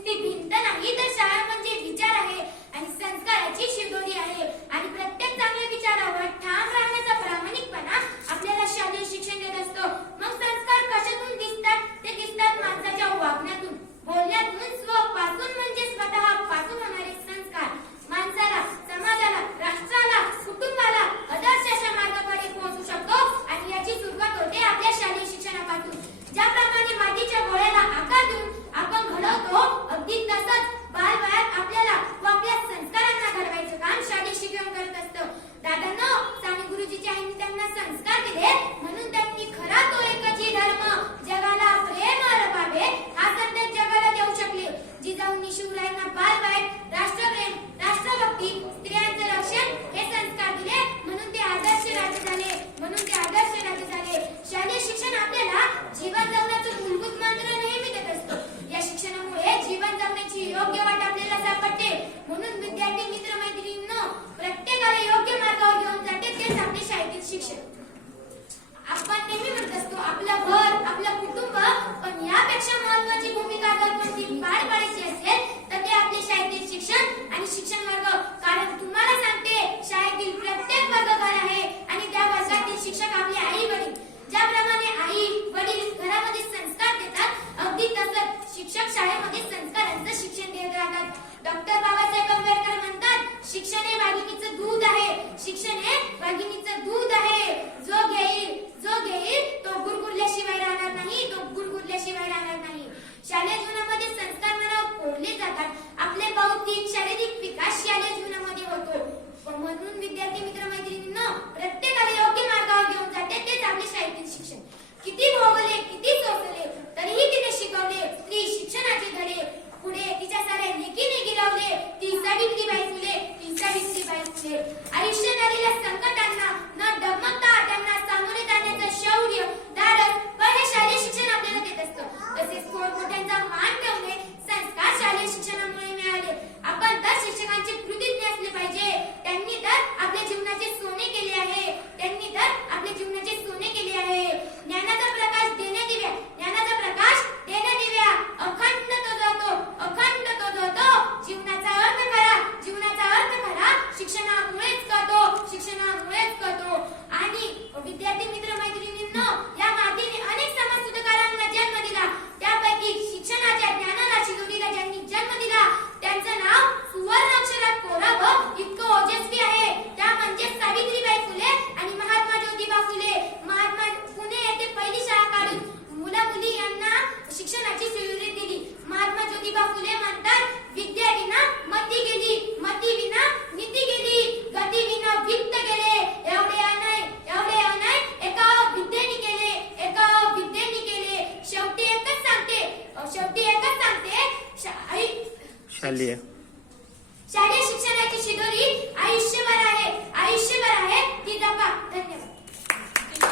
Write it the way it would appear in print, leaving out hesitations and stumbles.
नुसती भिंत नाही तर शाळा म्हणजे विचार आहे आणि संस्काराची शिदोरी आहे आणि प्रत्येक चांगल्या विचारावर ठाम राहण्याचा प्रामाणिकपणा आपल्याला शालेय शिक्षण देत असतो. मग संस्कार कशातून दिसतात? ते दिसतात माणसाच्या वागण्यातून, बोलण्यातून, स्वपासून म्हणजे स्वतः पासून होणारे संस्कार माणसाला, समाजाला, राष्ट्राला, कुटुंबाला आदर्शाच्या मार्गाकडे पोहोचू शकतो आणि याची सुरुवात होते आपल्या शालेय शिक्षणापासून. ज्याप्रमाणे मातीच्या गोळ्याला आकार देऊन आपण घडवतो, अगदी तसंच बालवयात आपल्याला व आपल्या संस्कारांना घडवायचं काम शालेय शिक्षण करत असतं. दादांनो, साने गुरुजीच्या आईने त्यांना संस्कार दिले म्हणून त्यांनी खरा तो एकची धर्म जगाला प्रेम अर्पावे हा संदेश जगाला देऊ शकले. जिजाऊंनी शिवरायांना बालवयात राष्ट्रप्रेम, राष्ट्रभक्ती, स्त्रियांचे रक्षण हे संस्कार दिले म्हणून ते आदर्श राजे झाले. शालेय शिक्षण आपल्याला जीवन जगण्याचं मूलभूत मंत्र नेहमी देत असतो. या शिक्षणामुळे जीवन जगण्याची योग्य वाट आपल्याला सापडते. म्हणून विद्यार्थी मित्रमैत्रिणींनो, प्रत्येकाला योग्य मार्गावर घेऊन जाते तेच आपले शाळेतील शिक्षण. आपण नेहमी म्हणत असतो आपलं घर, आपलं कुटुंब, पण यापेक्षा महत्त्वाची भूमिका जर कोणती पार पाडायची असेल तर ते आपले शाळेतील शिक्षण आणि शिक्षण वर्ग. कारण तुम्हाला सांगते, शाळेतील प्रत्येक वर्ग घर आहे आणि त्या वर्गातील शिक्षक आपले आई वडील. ज्याप्रमाणे आई वडील घरामध्ये संस्कार देतात, अगदी तसंच शिक्षक शाळेमध्ये संस्कारांचं शिक्षण देत राहतात. डॉक्टर बाबासाहेब आंबेडकर म्हणतात, शिक्षण हे वाघिणीचं दूध आहे. शिक्षण हे वाघिणीचं दूध आहे. जो घेईल तो गुरगुरल्याशिवाय राहणार नाही, तो गुरगुरल्याशिवाय राहणार नाही. शालेय जीवनामध्ये संस्कार मनावर कोरले जातात. आपले बौद्धिक, शारीरिक विकास शालेय जीवनामध्ये होतो. म्हणून विद्यार्थी मित्रमैत्रिणींनो, प्रत्येकाला योग्य मार्गावर घेऊन जाते तेच आपले शाळेतील शिक्षण. किती भोगले, किती सोसले, तरीही तिने शिकवले स्त्री शिक्षणाचे धडे. पुढे तिच्या साऱ्या लेकीने गिरवले ती सावित्रीबाई फुले. आयुष्यात आलेल्या संकटांना न डगमगता त्यांना सामोरे जाण्याचं शौर्य, धाडस हे शालेय शिक्षण आपल्याला देत असतं. तसेच थोर मोठ्यांचा मान ठेवणे संस्कार शालेय शिक्षणामुळे मिळाले. आपण तर शिक्षकांचे कृतज्ञ असले पाहिजे. त्यांनी तर आपल्या जीवनाचे सोने केले आहे. ज्ञानाचा प्रकाश देण्या दिव्या अखंड तो जातो. जीवनाचा अर्थ खरा शिक्षणामुळेच कळतो. आणि विद्यार्थी मित्रमैत्रिणींनो, या मातीने अनेक समाजसुधारकांना जन्म दिला. त्यापैकी शिक्षणाच्या ज्ञानाला शिदोरीला ज्यांनी जन्म दिला त्यांचं नाव सुवर्ण अक्षरात कोरावं इतकं ओजस्वी आहे. त्या म्हणजे सावित्रीबाई फुले आणि महात्मा ज्योतिबा फुले. महात्मा पुणे येथे पहिली शाळा काढून मुला-मुली यांना शिक्षणाची शिदोरी दिली. महात्मा ज्योतिबा फुले म्हणतात, विद्या विना मती गेली, मती विना नीती गेली, गती विना वित्त गेले. एवढे अनय एका विद्येने केले. शेवटी एकच सांगते शालेय